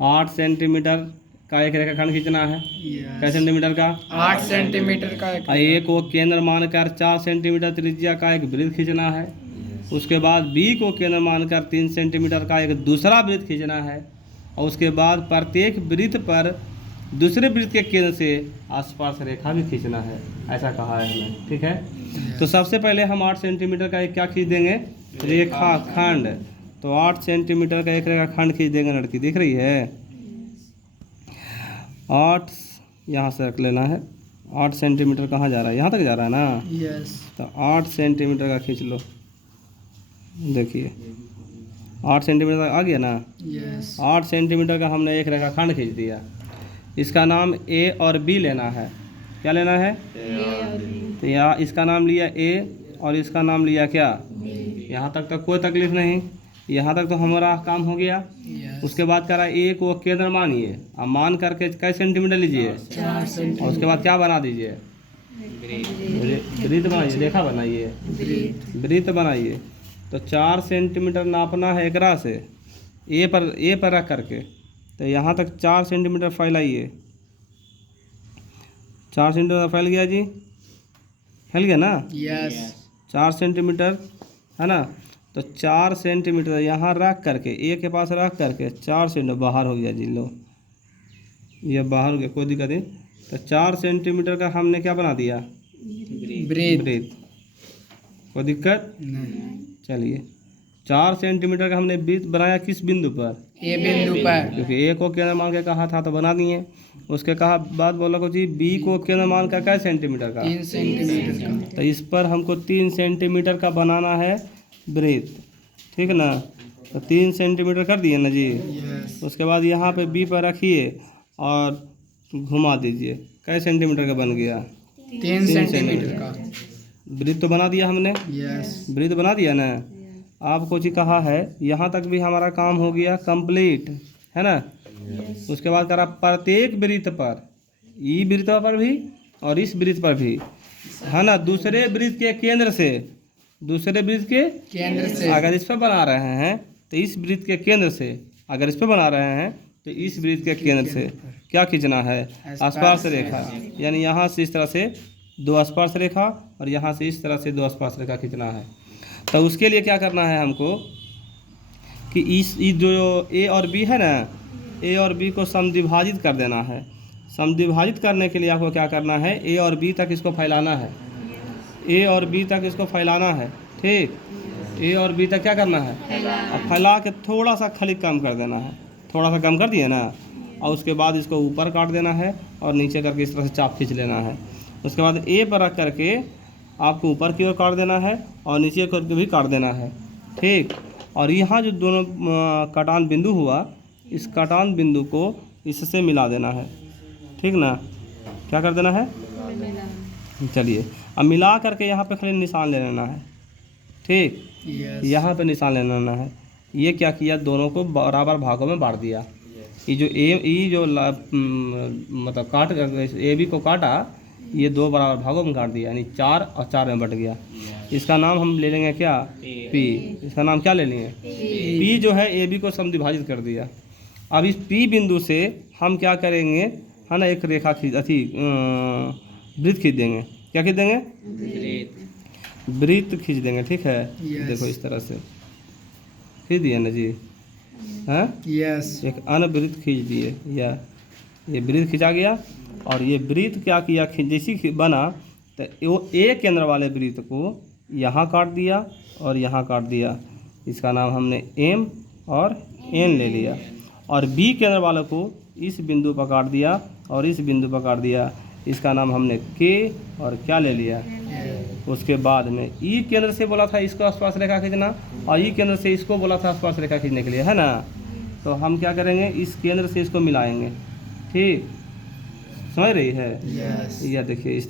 8 centimetre का एक रेखाखंड खींचना है। कै सेंटीमीटर का? 8 सेंटीमीटर का ए को केंद्र मानकर 4 सेंटीमीटर त्रिज्या का एक वृत्त खींचना है। उसके बाद बी को केंद्र मानकर 3 सेंटीमीटर का एक दूसरा वृत्त खींचना है। और उसके बाद प्रत्येक वृत्त पर दूसरे वृत्त के केंद्र से आसपास रेखा भी खींचना है, ऐसा कहा है हमें। ठीक है, तो सबसे पहले हम 8 सेंटीमीटर का एक क्या खींच देंगे? रेखाखंड। तो 8 सेंटीमीटर का एक रेखाखंड खींच देंगे। लड़की दिख रही है? 8 यहाँ से रख लेना है। 8 सेंटीमीटर कहाँ जा रहा है? यहाँ तक जा रहा है ना? यस। तो 8 सेंटीमीटर का खींच लो। देखिए 8 सेंटीमीटर का आ गया ना? यस। 8 सेंटीमीटर का हमने एक रेखाखंड खींच दिया। इसका नाम ए और बी लेना है। क्या लेना है? तो यहाँ इसका नाम लिया ए और इसका नाम लिया क्या? यहाँ तक तो कोई तकलीफ नहीं, यहाँ तक तो हमारा काम हो गया। उसके बाद कह रहा है ए को केंद्र मानिए। अब मान करके कैसे सेंटीमीटर लीजिए 4 सेंटीमीटर। और उसके बाद क्या बना दीजिए? वृत्त बनाइए। रेखा बनाइए, वृत्त बनाइए। तो 4 सेंटीमीटर नापना है एकरा से ए पर रख करके। तो यहाँ तक 4 सेंटीमीटर फैलाइए। 4 सेंटीमीटर फैल गया जी? फैल गया ना? यस। 4 सेंटीमीटर है ना? तो 4 सेंटीमीटर यहाँ रख करके ए के पास रख करके 4 सेंटीमीटर बाहर हो गया जी। लो ये बाहर हो गया, कोई दिक्कत नहीं। तो 4 सेंटीमीटर का हमने क्या बना दिया? वृत्त। कोई दिक्कत नहीं। चलिए 4 सेंटीमीटर का हमने वृत्त बनाया किस बिंदु पर? ए बिंदु पर। क्योंकि ए को केंद्र मान के कहा था तो बना दिए। उसके कहा बाद बोला को जी बी को केंद्र मान का क्या सेंटीमीटर का? 3 सेंटीमीटर का। तो इस पर हमको 3 सेंटीमीटर का बनाना है वृत्त। ठीक ना? तो 3 सेंटीमीटर कर दिए ना जी? यस। उसके बाद यहाँ पे बी पर रखिए और घुमा दीजिए। कै सेंटीमीटर का बन गया? 3 सेंटीमीटर का वृत्त तो बना दिया हमने। यस। वृत्त बना दिया ना? आपको जी कहा है यहाँ तक भी हमारा काम हो गया कंप्लीट, है ना? उसके बाद करा प्रत्येक वृत्त पर, ई वृत्त पर भी और इस वृत्त पर भी, है ना? दूसरे वृत्त के केंद्र से, दूसरे वृत्त के केंद्र से अगर इस पर बना रहे हैं तो इस वृत्त के केंद्र से, अगर इस पर बना रहे हैं तो इस वृत्त के केंद्र से क्या खींचना है? स्पर्श रेखा। यानी यहाँ से इस तरह से 2 स्पर्श रेखा और यहाँ से इस तरह से 2 स्पर्श रेखा खींचना है। तो उसके लिए क्या करना है हमको कि इस जो ए और बी है ना, ए और बी को समद्विभाजित कर देना है। समद्विभाजित करने के लिए आपको क्या करना है? ए और बी तक इसको फैलाना है। ए और बी तक इसको फैलाना है। ठीक, ए और बी तक क्या करना है? और फैला के थोड़ा सा खाली कम कर देना है। थोड़ा सा कम कर दिए ना, और उसके बाद इसको ऊपर काट देना है और नीचे करके इस तरह से चाप खींच लेना है। उसके बाद ए पर रख करके आपको ऊपर की ओर काट देना है और नीचे करके भी काट देना है। ठीक, और यहाँ जो दोनों कटान बिंदु हुआ, इस कटान बिंदु को इससे मिला देना है। ठीक ना? क्या कर देना है? चलिए अब मिला करके यहाँ पे खाली निशान ले लेना है। ठीक, यहाँ पे निशान ले लेना है। ये क्या किया? दोनों को बराबर भागों में बांट दिया। ये जो मतलब काट ए बी को काटा, ये 2 बराबर भागों में काट दिया, यानी 4 और 4 में बट गया। इसका नाम हम ले लेंगे क्या? पी। इसका नाम क्या ले लेंगे? पी जो है ए बी को समद्विभाजित कर दिया। अब इस पी बिंदु से हम क्या करेंगे, है ना? एक रेखा वृत्त खींच देंगे। क्या खींच देंगे? वृत्त खींच देंगे। ठीक है, देखो इस तरह से खींच दिया ना जी? हाँ, यस। एक अन्य वृत्त खींच दिए, या ये वृत्त खींचा गया। और ये वृत्त क्या किया? जैसी बना तो वो ए केंद्र वाले वृत्त को यहाँ काट दिया और यहाँ काट दिया। इसका नाम हमने एम और एन ले लिया। और बी केंद्र वाले को इस बिंदु पर काट दिया और इस बिंदु पर काट दिया। इसका नाम हमने के और क्या ले लिया? उसके बाद में ई केंद्र से बोला था इसको स्पर्श रेखा खींचना, और ई केंद्र से इसको बोला था स्पर्श रेखा खींचने के लिए, है ना? तो हम क्या करेंगे? इस केंद्र से इसको मिलाएंगे। ठीक, समझ रही है? यस। यह देखिए इस